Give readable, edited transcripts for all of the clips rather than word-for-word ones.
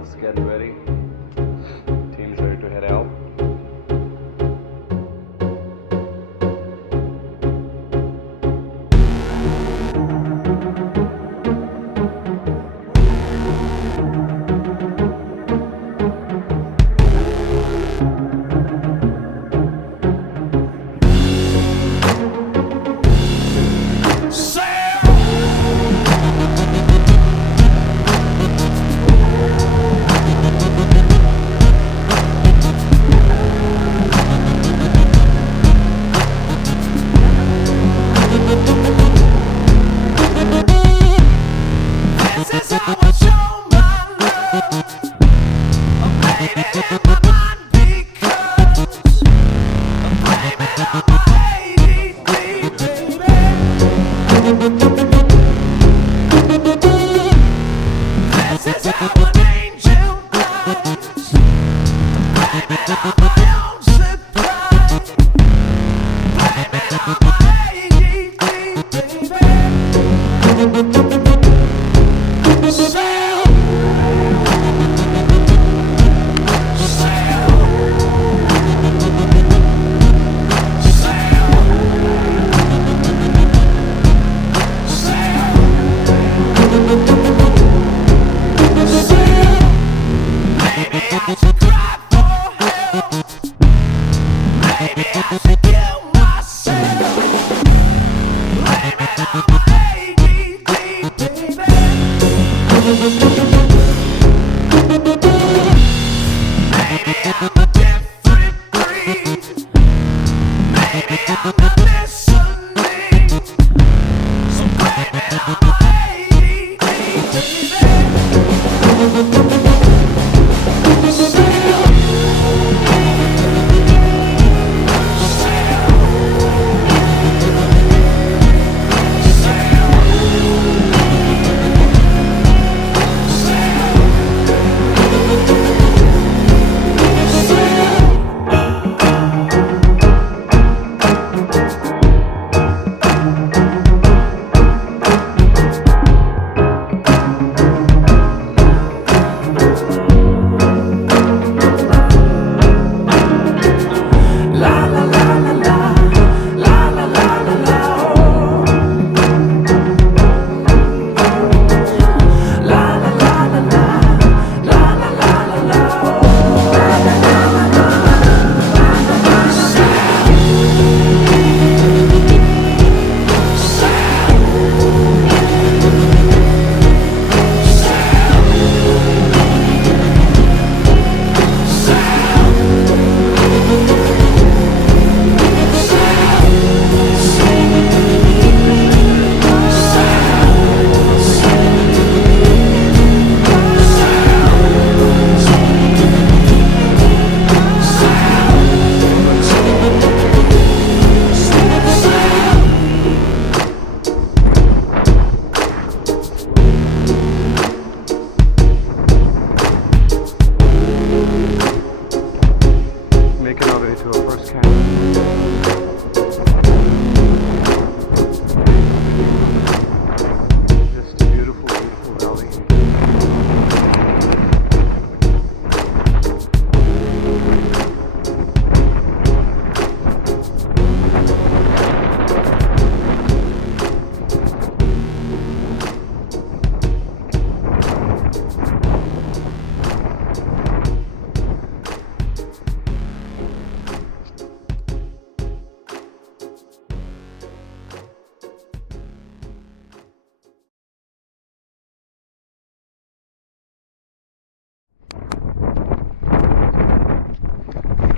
themselves getting ready. Team's ready to head out.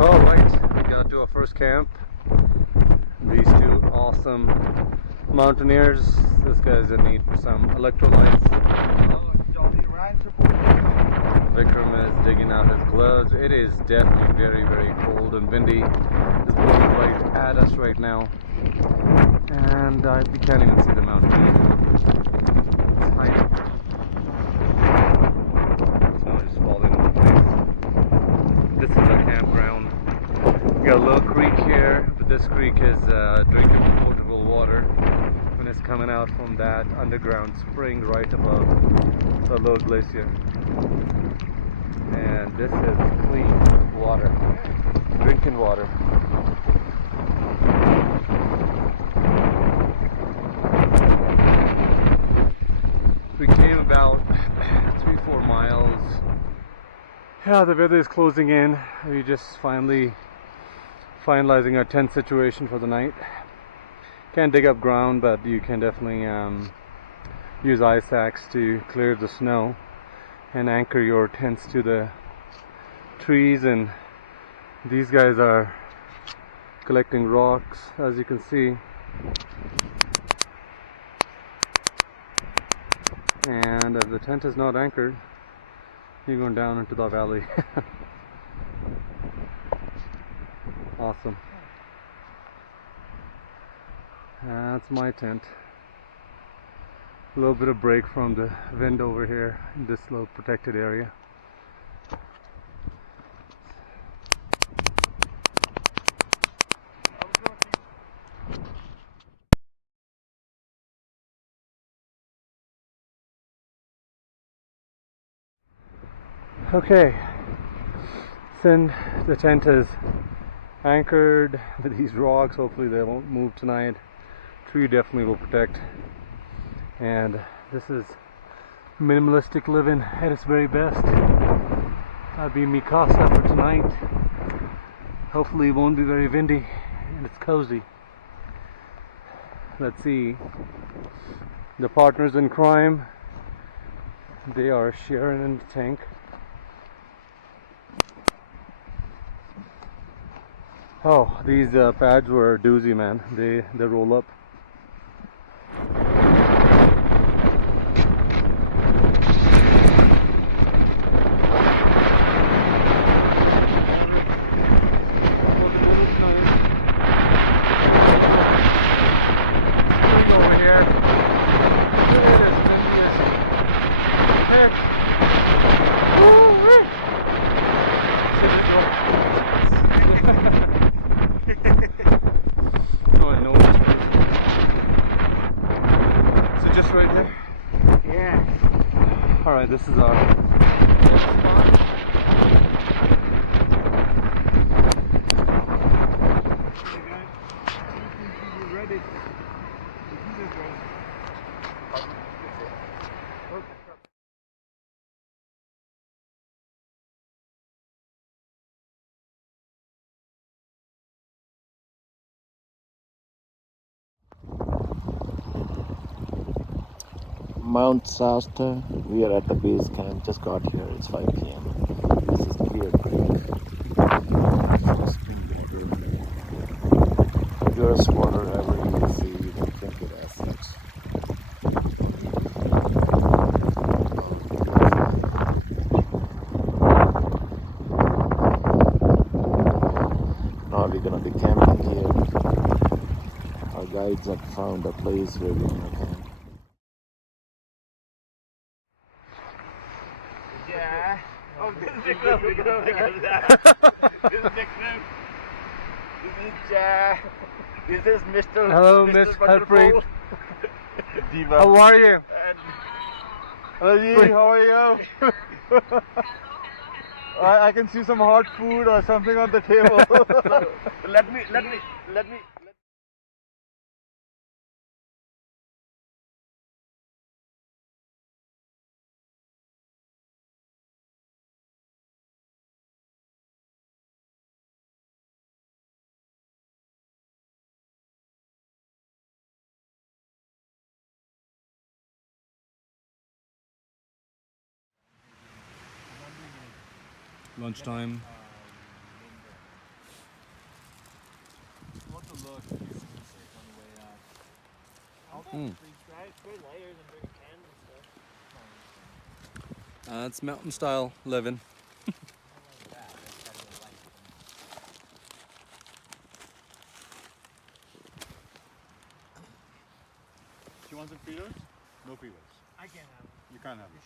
Alright, we got to our first camp. These two awesome mountaineers. This guy's in need for some electrolytes. Vikram is digging out his gloves. It is definitely very, very cold and windy. It's blowing right at us right now. And we can't even see the mountain. It's high. Snow is falling on the face. This is our campground. We got a little creek here, but this creek is drinking potable water, and it's coming out from that underground spring right above the little glacier. and this is clean water, drinking water. We came about 3-4 miles. Yeah, the weather is closing in. We just finalizing our tent situation for the night. Can't dig up ground, but you can definitely use ice axe to clear the snow and anchor your tents to the trees. And these guys are collecting rocks, as you can see. And if the tent is not anchored, you're going down into the valley. Awesome. That's my tent. A little bit of break from the wind over here in this little protected area. Okay, since the tent is anchored with these rocks, hopefully they won't move tonight. Tree definitely will protect. And this is minimalistic living at its very best. That'll be mountshasta for tonight. Hopefully it won't be very windy and it's cozy. Let's see. The partners in crime, they are Sharon and Tank. Oh, these pads were a doozy, man. They roll up. Alright, this is our spot. You ready? Mount Shasta. We are at the base camp. Just got here. It's 5 p.m. This is clear creek. It's spring water. Purest water ever you will see. You can drink it as such. Now we're gonna be camping here. Our guides have found a place where we're gonna camp. Yeah. Oh, this is the club. This is the club. This is Mr. Hello, Mr. Miss Wonderful. Harpreet. Diva. How are you? And hello, Ji. How are you? I can see some hot food or something on the table. let me. Lunchtime. Want to look on the way out. Three layers and bring cans and stuff. It's mountain style living. Do you want some Fritos? No Fritos. I can't have them. You can't have them.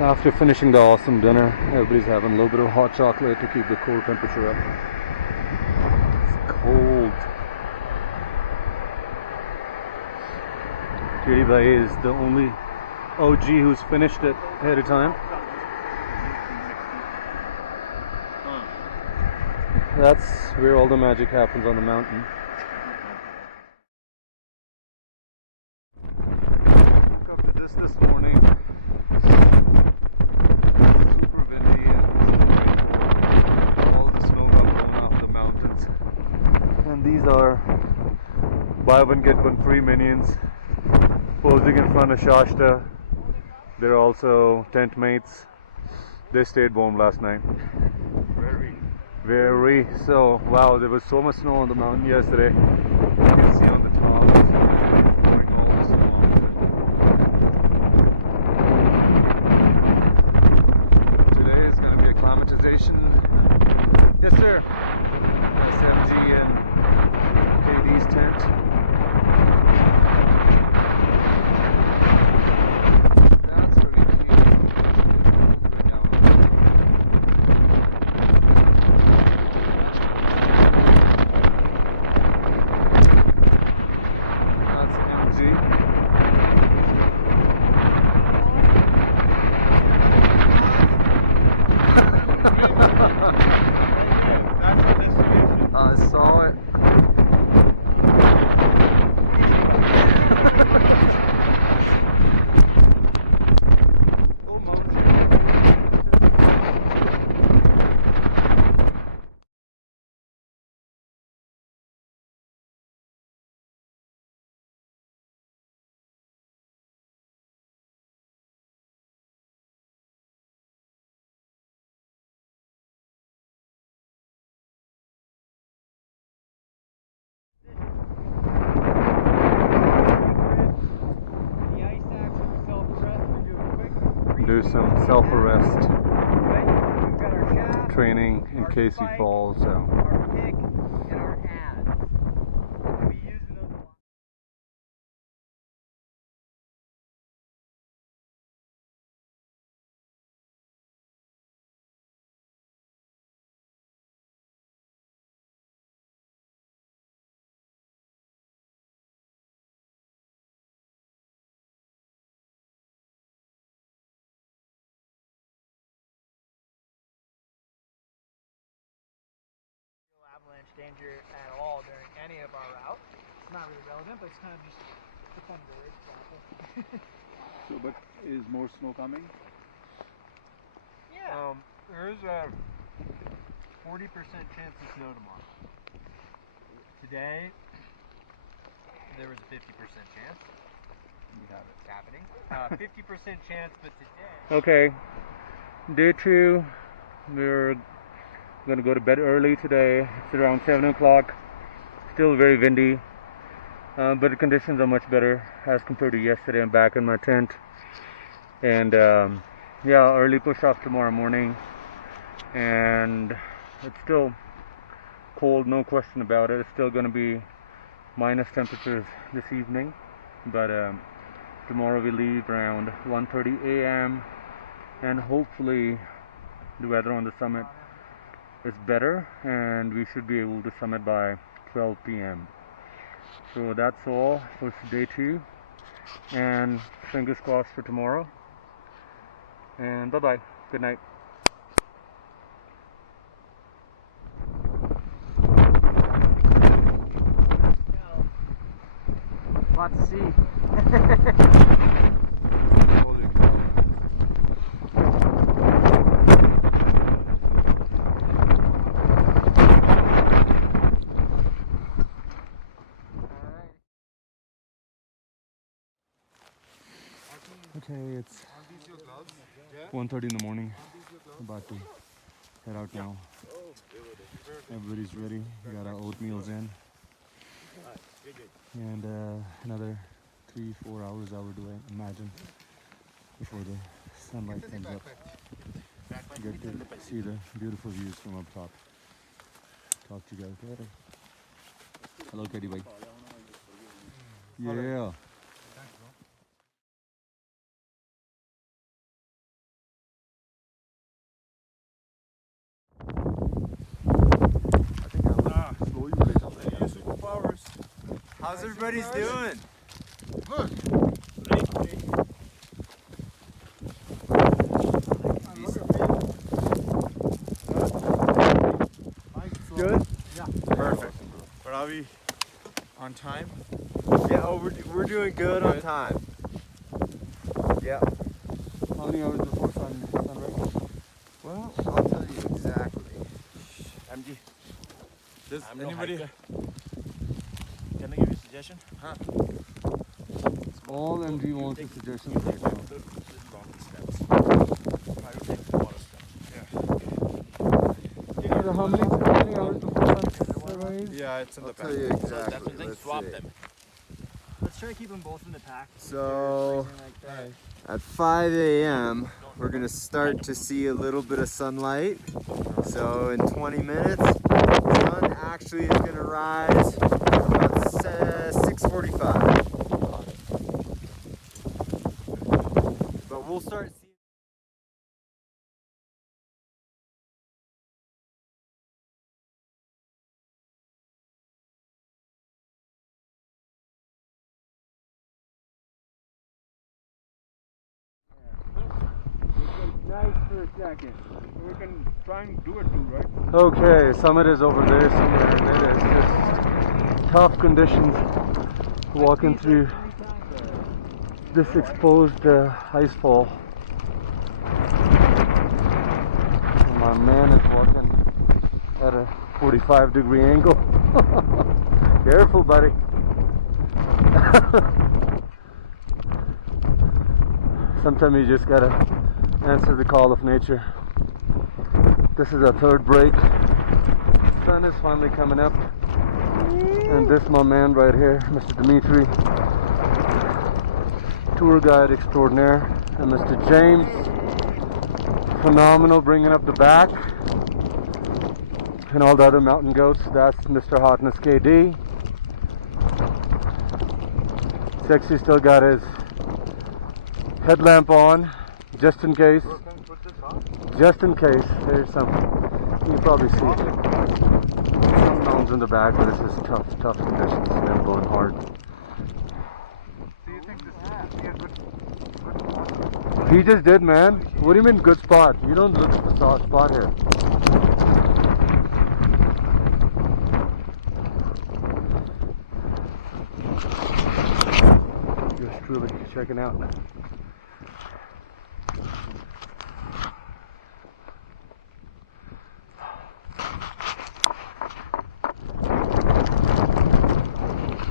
After finishing the awesome dinner, everybody's having a little bit of hot chocolate to keep the core temperature up. It's cold. Kitty Bhai is the only OG who's finished it ahead of time. That's where all the magic happens on the mountain. Woke up to this morning. Super windy and all the snow got blown off the mountains. And these are buy one get one free minions posing in front of Shasta. They're also tent mates. They stayed warm last night. Very. So, wow, there was so much snow on the mountain yesterday. You can see on the top, like all the snow off. Today is going to be acclimatization. Yes, sir. SMG and KD's tent. That's pretty cute. Right down. That's MG. That's on distribution. I saw it. The ice axe or self-arrest, we do a quick Do some self-arrest right? We've got our shaft, training in our case he spike, falls. So. our pick, and our adze. We'll be using those a lot. Avalanche danger at all during any of our route. It's not really relevant, but it's kind of just a fun word. So, but is more snow coming? Yeah. There is a 40% chance of snow tomorrow. Today, there was a 50% chance. You have it. It's happening. 50% chance, but today. Okay, day 2. We're gonna go to bed early today. It's around 7 o'clock. Still very windy, but the conditions are much better as compared to yesterday. I'm back in my tent, and yeah, early push off tomorrow morning. And it's still cold, no question about it. It's still gonna be minus temperatures this evening, but tomorrow we leave around 1:30 a.m. and hopefully the weather on the summit is better and we should be able to summit by 12 p.m. So that's all for day 2, and fingers crossed for tomorrow, and bye bye, good night. Lot to see. Okay, it's 1:30 in the morning. About to head out now. Everybody's ready. We got our oatmeals in. And another 3-4 hours, I would imagine, before the sunlight comes up. Get to see the beautiful views from up top. Talk to you guys later. Hello, Teddy Bhai. Yeah. Superpowers. How's everybody's doing? Good. are we on time? Yeah, oh, we're doing good on time. Yeah. How many hours before sunrise? Well, I'll tell you exactly. MG. Does I'm no anybody? hiker. Can I give you a suggestion? Huh? All MG wants is suggestions right now. I would take the water steps. So how many hours before sunrise? Yeah, it's in I'll the tell back. you So exactly. definitely Let's swap see. them. Let's try to keep them both in the pack. So They're freezing like that. at 5 a.m. we're gonna start to see a little bit of sunlight. So in 20 minutes, sun actually is gonna rise about 6:45. But we'll start seeing. Nice for a second. We can try and do it too, right? Okay, summit is over there somewhere, and it is just tough conditions walking through this exposed ice fall. And my man is walking at a 45-degree angle. Careful, buddy. Sometimes you just gotta answer the call of nature. This is our third break. Sun is finally coming up. And this my man right here, Mr. Dimitri, tour guide extraordinaire, and Mr. James, phenomenal bringing up the back, and all the other mountain goats. That's Mr. Hotness KD. Sexy still got his headlamp on, just in case. Just in case there's something. You probably see it. Some mountains in the back, but it's just tough conditions. Them going hard. Do you think this would be a good He just did, man. What do you mean good spot? You don't look at the soft spot here. Just truly checking out.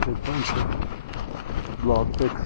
Big bunch of block picks.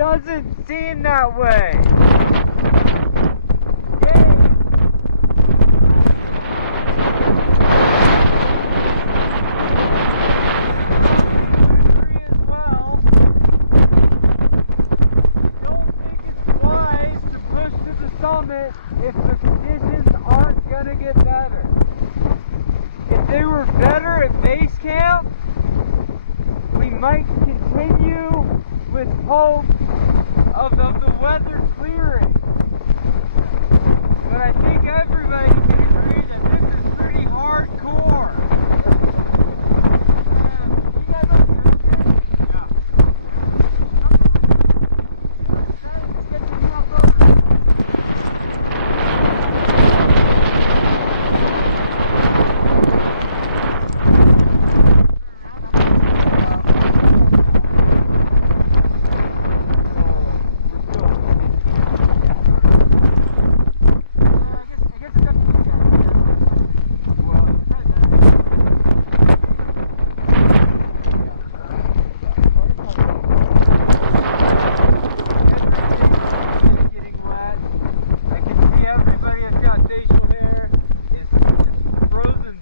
doesn't seem that way. If the conditions aren't gonna get better. If they were better at base camp, we might continue with hope of the weather clearing. But I think everybody can agree that this is pretty hardcore. You guys okay? Yeah. Let's get to you up over.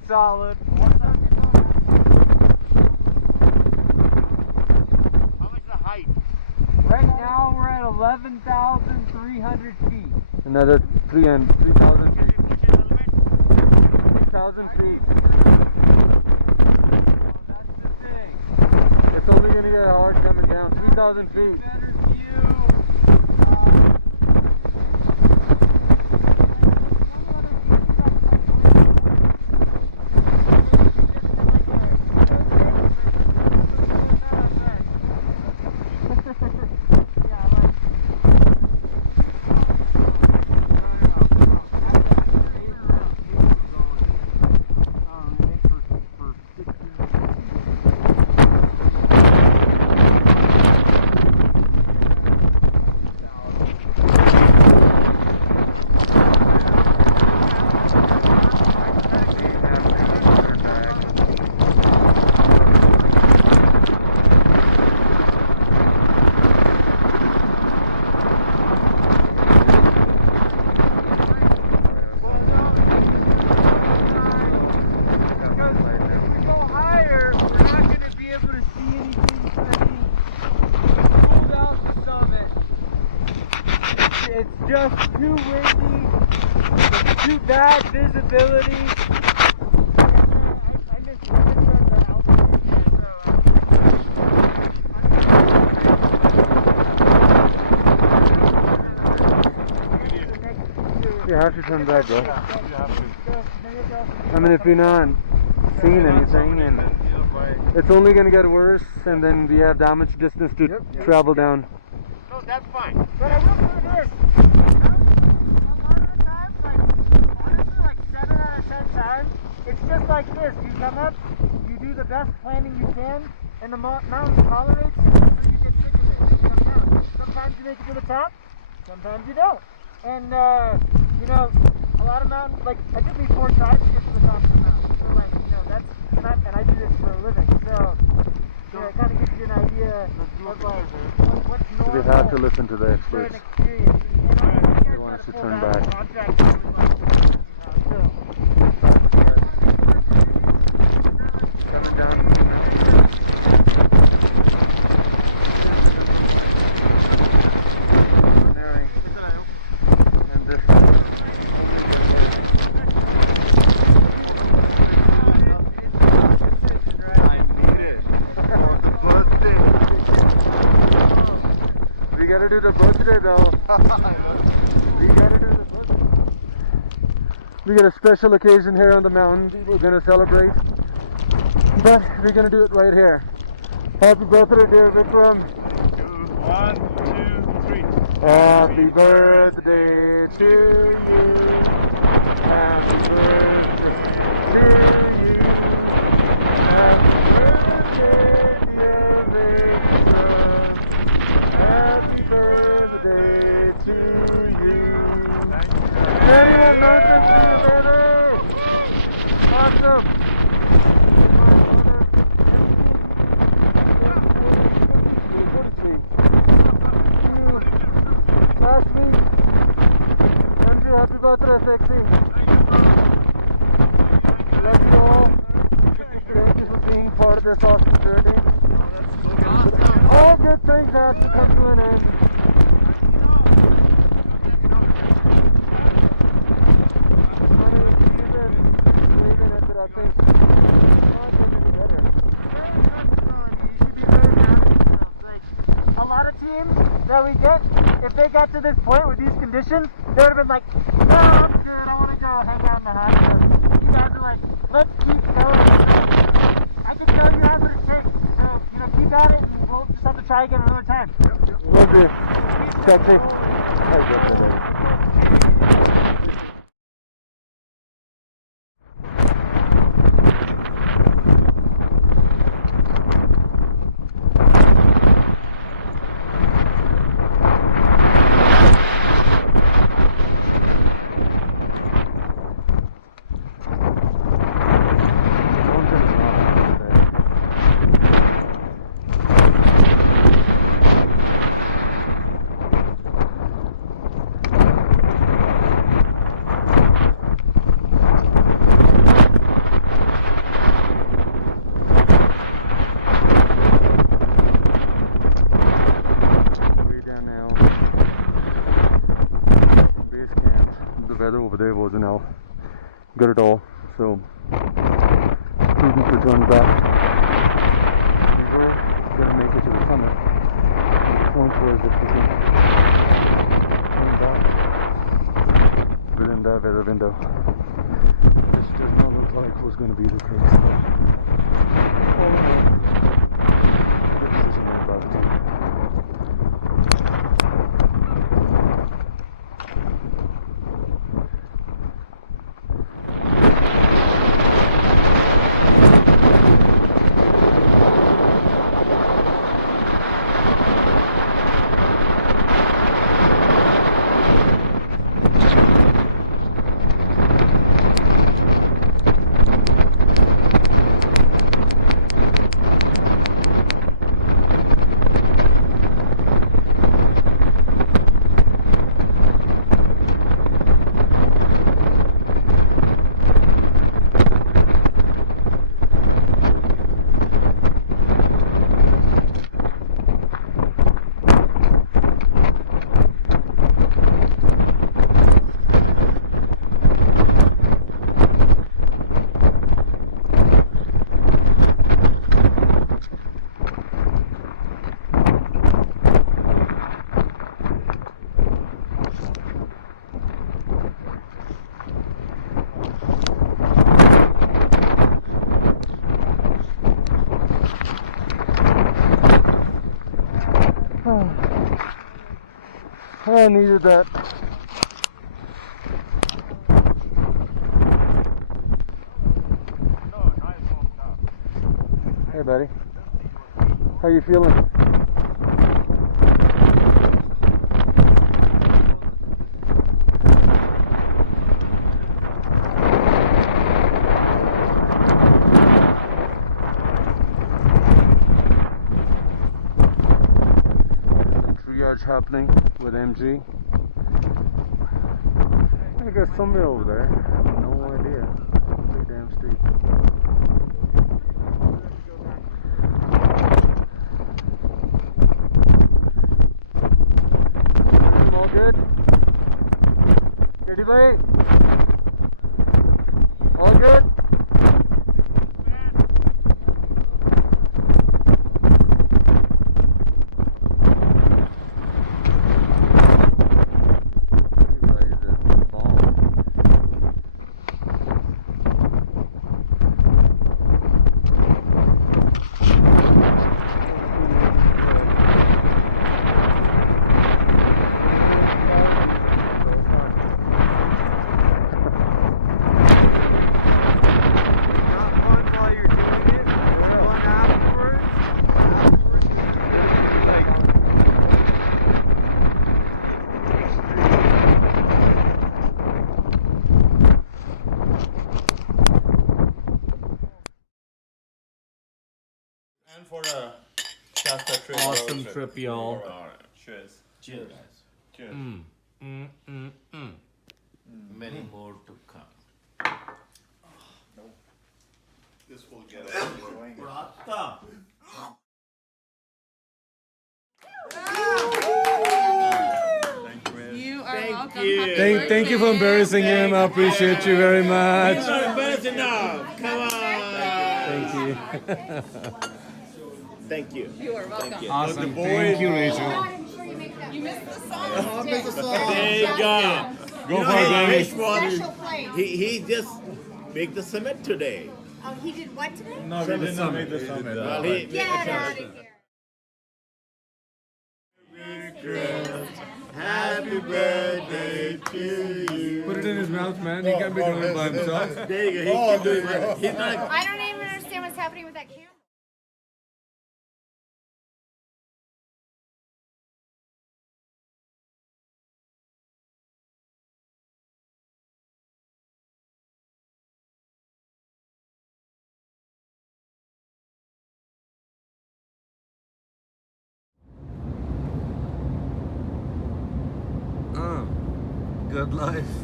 Solid. How much is the height? Right now we're at 11,300 feet. Another 3,000 feet. 3,000 feet. That's the thing. It's only gonna get hard coming down. 3,000 feet. Better view. It's just too windy, it's too bad visibility. I missed the altitude, You have to turn back, bro. I mean, if you're not seeing anything, and it's only gonna get worse, and then we have damage distance to travel down. No, that's fine. But I will say this. A lot of the times, like, honestly, like 7 out of 10 times, it's just like this. You come up, you do the best planning you can, and the mountain tolerates you, so you get sick of it. You come down. Sometimes you make it to the top, sometimes you don't. And, you know, a lot of mountains, like, it took me 4 tries to get to the top of the mountain. So, like, you know, that's not, and I do this for a living. So, you know, it kind of gives you an idea of, like, what's normal. We have to listen to the For an experts. experience. They want us to turn back. Coming down. And this. We gotta do the birthday though. We got a special occasion here on the mountain. We're gonna celebrate, but we're gonna do it right here. Happy birthday, dear Vikram. 1, 2, 3. Happy birthday to you. Happy birthday to you. Happy birthday, dear Vikram. Happy birthday to you. Many more birthdays to you, baby. Awesome. go through, Sexy. Love you all. Thank you for being part of this awesome journey. All good things have to come to an end. A lot of teams that we get, if they got to this point with these conditions, they would have been like, no, I'm good, I want to go hang out in the hot tub. You guys are like, let's keep going. I can tell you how it takes. So, keep at it, and we'll just have to try again another time. Will do. Sexy. Weather over there wasn't all good at all, so prudent to turn back. We were going to make it to the summit. The point was that we can turn back within that weather window, which does not look like was going to be the case. All in all, good decision made by the team. I needed that. Hey buddy, how you feeling? Happening with MG. I guess somewhere over there. No idea. Pretty damn steep. All good? Ready, buddy? All good? And for a Shasta trip. Awesome trip, y'all. Alright, cheers. Cheers. Cheers. Many more to come. This will get us going. You are welcome. you. Happy Thank you for birthday. embarrassing him. I appreciate you very much. He's not embarrassed enough. Come on. Thank you. Thank you. You are welcome. Thank you. Awesome. Thank you, Rachel. You missed the song. There you go. Go for it, baby. Fish one. Special place. He just make the summit today. Oh, he did what today? No, we did not make the summit. Well, he, Get out of here. Happy birthday to you. Put it in his mouth, man. He can't be doing it by himself. There you go. He keep doing it. He's not. I don't even understand what's happening with that camera. Good life.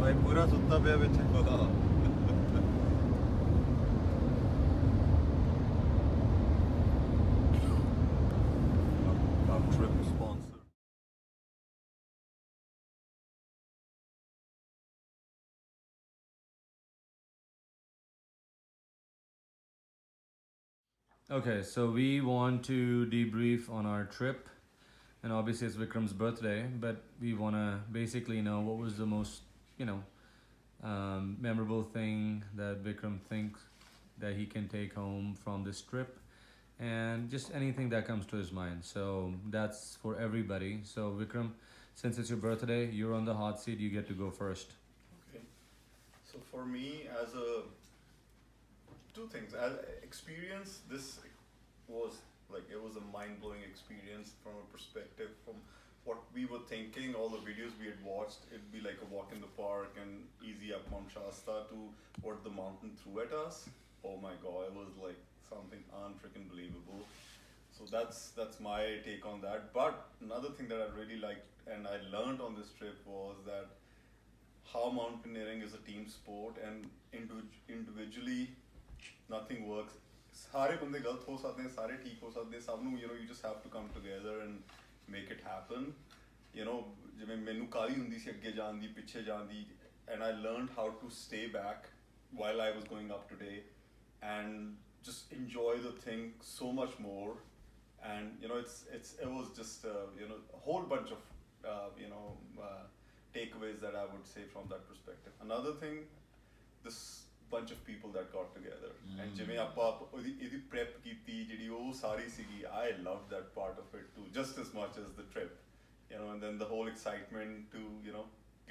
भाई पूरा सुत्ता पे बच्चे our trip sponsor. Okay, so we want to debrief on our trip, and obviously it's Vikram's birthday, but we want to basically know what was the most, memorable thing that Vikram thinks that he can take home from this trip, and just anything that comes to his mind. So that's for everybody. So Vikram, since it's your birthday, you're on the hot seat. You get to go first. Okay. So for me, as a two things. As experience, this was like it was a mind-blowing experience from a perspective from what we were thinking. All the videos we had watched, it'd be like a walk in the park and easy up Mount Shasta to what the mountain threw at us. Oh my God, it was like something unfreaking believable. So that's my take on that. But another thing that I really liked and I learned on this trip was that how mountaineering is a team sport and individually nothing works. सारे बंदे गलत हो सकते हैं, सारे ठीक हो सकते हैं, सबनों you just have to come together and make it happen. जिਵੇਂ ਮੈਨੂੰ ਕਾਹਲੀ ਹੁੰਦੀ ਸੀ ਅੱਗੇ ਜਾਣ ਦੀ ਪਿੱਛੇ ਜਾਣ ਦੀ, and I learned how to stay back while I was going up today and just enjoy the thing so much more. And it was just a whole bunch of takeaways that I would say from that perspective. Another thing, this bunch of people that got together and ਜਿਵੇਂ ਆਪਾਂ ਇਹਦੀ prep ਕੀਤੀ ਜਿਹੜੀ ਉਹ ਸਾਰੀ ਸੀਗੀ, I loved that part of it too just as much as the trip, and then the whole excitement to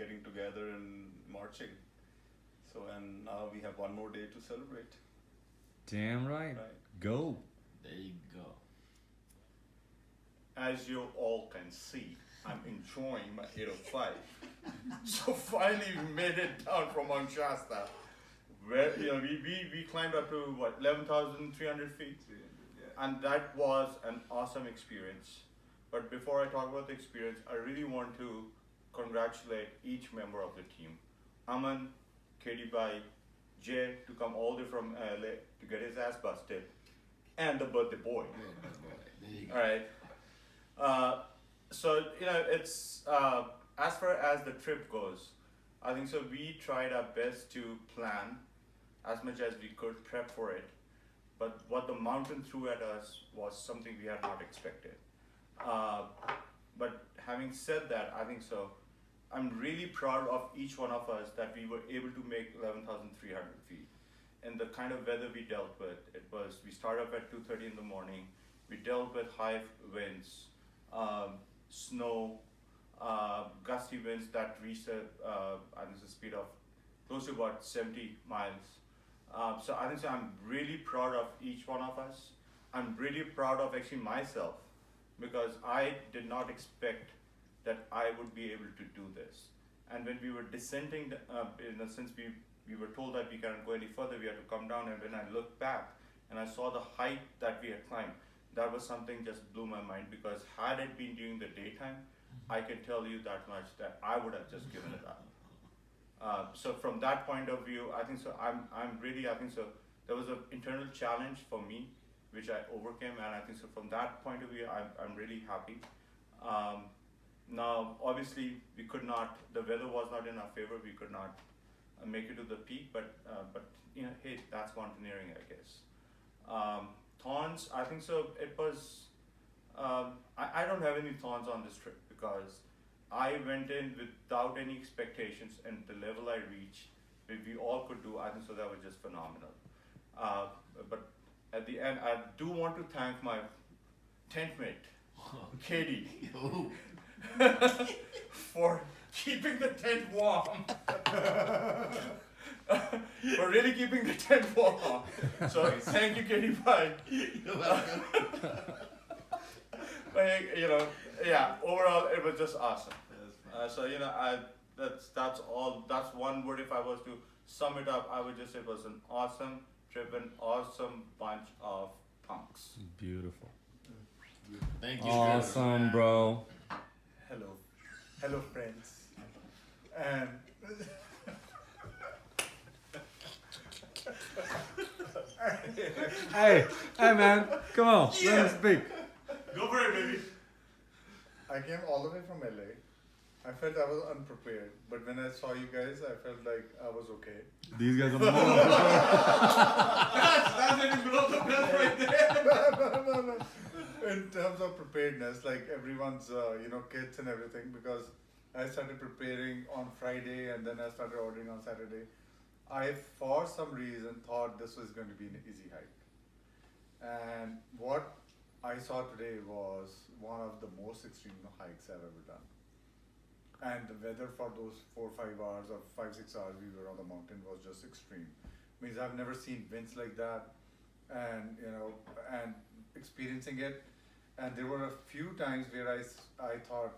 getting together and marching. So and now we have one more day to celebrate. Damn right. Go. There you go. As you all can see, I'm enjoying my 805. So finally we made it down from Mount Shasta, where we climbed up to 11,300 feet, and that was an awesome experience. But before I talk about the experience, I really want to congratulate each member of the team. Aman, Katie Bai, Jay to come all the way from LA to get his ass busted, and the birthday boy. All right. So it's as far as the trip goes, I think so we tried our best to plan as much as we could, prep for it, but what the mountain threw at us was something we had not expected. But having said that, I think so I'm really proud of each one of us that we were able to make 11,300 feet. And the kind of weather we dealt with, we started up at 2:30 in the morning, we dealt with high winds, snow, gusty winds that reached a speed of close to about 70 miles. So I think so I'm really proud of each one of us. I'm really proud of actually myself, because I did not expect that I would be able to do this. And when we were descending, since we were told that we cannot go any further, we had to come down, and when I looked back and I saw the height that we had climbed, that was something just blew my mind, because had it been during the daytime, I can tell you that much that I would have just given it up. So from that point of view, I think so. I'm really, I think so. There was an internal challenge for me, which I overcame, and I think so. From that point of view, I'm really happy. Now, obviously, we could not. The weather was not in our favor. We could not make it to the peak, but you know, hey, that's mountaineering, I guess. Thorns, I think so. It was. I don't have any thorns on this trip because I went in without any expectations, and the level I reached, we all could do. I think so. That was just phenomenal. But at the end, I do want to thank my tent mate, Katie, for keeping the tent warm. For really keeping the tent warm. So thank you, Katie. Bye. You're welcome. But, you know, yeah. Overall, it was just awesome. So you know, that's all. That's one word. If I was to sum it up, I would just say it was an awesome trip, an awesome bunch of punks. Beautiful. Thank you. Awesome, bro. Hello, friends. And Hey, man, come on, let him speak. Go for it, baby. I came all the way from LA. I felt I was unprepared, but when I saw you guys, I felt like I was okay. These guys are more. That's when you blow the bell right there. No. In terms of preparedness, like everyone's, kids and everything, because I started preparing on Friday and then I started ordering on Saturday. I, for some reason, thought this was going to be an easy hike. And what I saw today was one of the most extreme hikes I've ever done. And the weather for those 4 or 5 hours or 5, 6 hours we were on the mountain was just extreme. Means I've never seen winds like that, and and experiencing it. And there were a few times where I thought,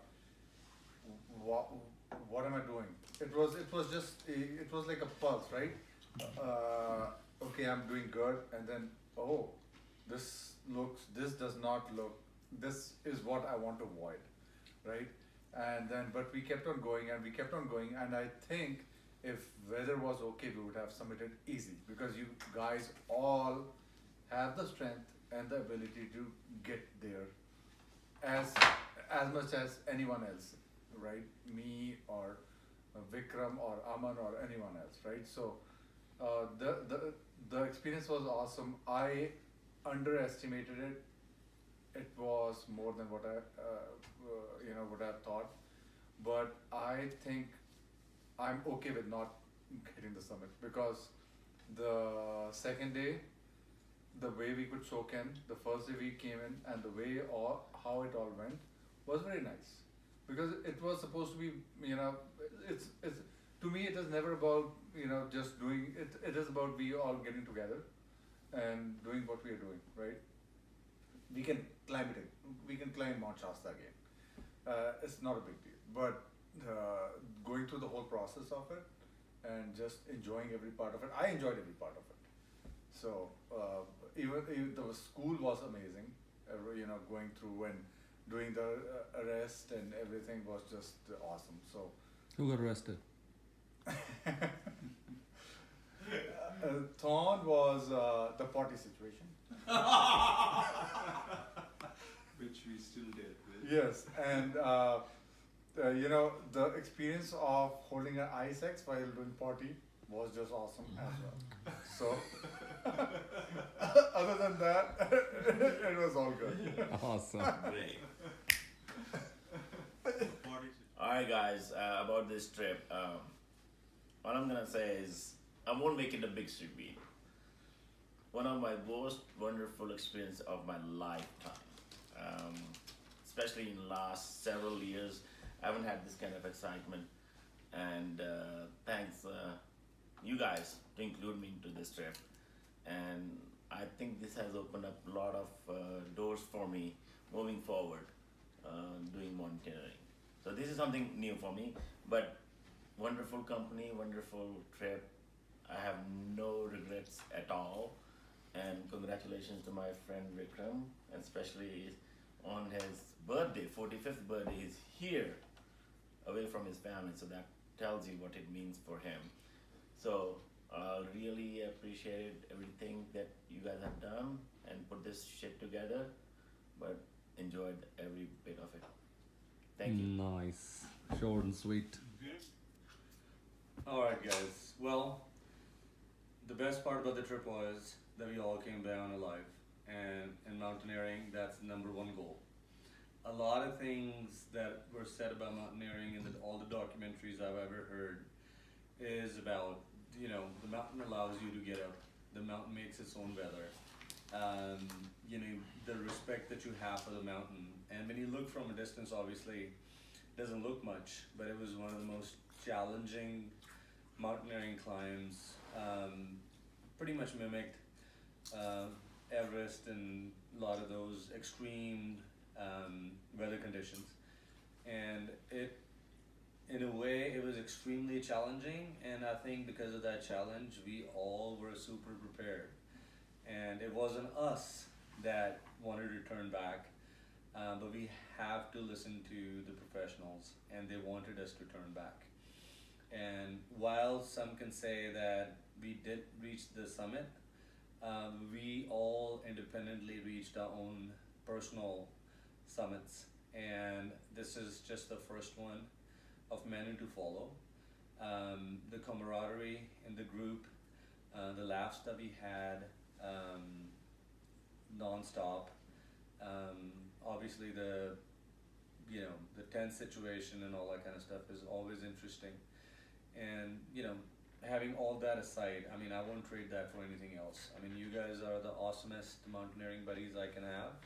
what am I doing? It was like a pulse, right? Okay, I'm doing good, and then this does not look. This is what I want to avoid, right? And then, but we kept on going, and I think if weather was okay, we would have summited easy, because you guys all have the strength and the ability to get there as much as anyone else, right? Me or Vikram or Aman or anyone else, right? So the experience was awesome. I underestimated it. It was more than what I thought, but I think I'm okay with not hitting the summit, because the second day, the way we could soak in, the first day we came in, and the way how it all went was very nice, because it was supposed to be, it's to me, it is never about just doing it. It is about we all getting together and doing what we are doing, right? We can climb it. We can climb Mount Shasta again. It's not a big deal, but going through the whole process of it and just enjoying every part of it, I enjoyed every part of it. So even the school was amazing. Going through and doing the arrest and everything was just awesome. So Who got arrested? Thorn was the potty situation. Which we still did with. Yes, and the experience of holding an ice axe while doing potty was just awesome as well. So, other than that, it was all good. Awesome. Great. Alright guys, about this trip, what I'm gonna say is, I won't make it a big reveal. One of my most wonderful experience of my lifetime. Especially in the last several years, I haven't had this kind of excitement. And thanks you guys to include me into this trip. And I think this has opened up a lot of doors for me moving forward, doing mountaineering. So this is something new for me, but wonderful company, wonderful trip. I have no regrets at all. And congratulations to my friend Vikram, and especially on his birthday, 45th birthday, is here, away from his family. So that tells you what it means for him. So really appreciated everything that you guys have done and put this shit together, but enjoyed every bit of it. Thank you. Nice. Short and sweet. Alright guys, well, the best part about the trip was that we all came down alive, and in mountaineering, that's the number one goal. A lot of things that were said about mountaineering in all the documentaries I've ever heard is about, you know, the mountain allows you to get up, the mountain makes its own weather, you know, the respect that you have for the mountain. And when you look from a distance, obviously, it doesn't look much, but it was one of the most challenging mountaineering climbs. Pretty much mimicked Everest and a lot of those extreme weather conditions. And it, in a way, it was extremely challenging, and I think because of that challenge, we all were super prepared. And it wasn't us that wanted to turn back, but we have to listen to the professionals, and they wanted us to turn back. And while some can say that we did reach the summit, we all independently reached our own personal summits, and this is just the first one of many to follow. The camaraderie in the group, the laughs that we had non-stop, obviously the tense situation and all that kind of stuff is always interesting. And having all that aside, I mean, I won't trade that for anything else. I mean, you guys are the awesomest mountaineering buddies I can have.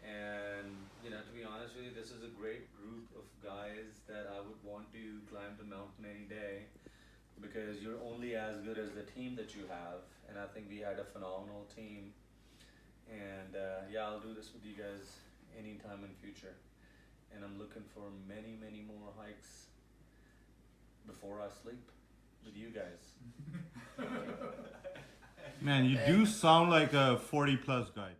And to be honest with you, this is a great group of guys that I would want to climb the mountain any day, because you're only as good as the team that you have. And I think we had a phenomenal team. And yeah, I'll do this with you guys anytime in future. And I'm looking for many, many more hikes before I sleep with you guys. Man, you do sound like a 40+ guy.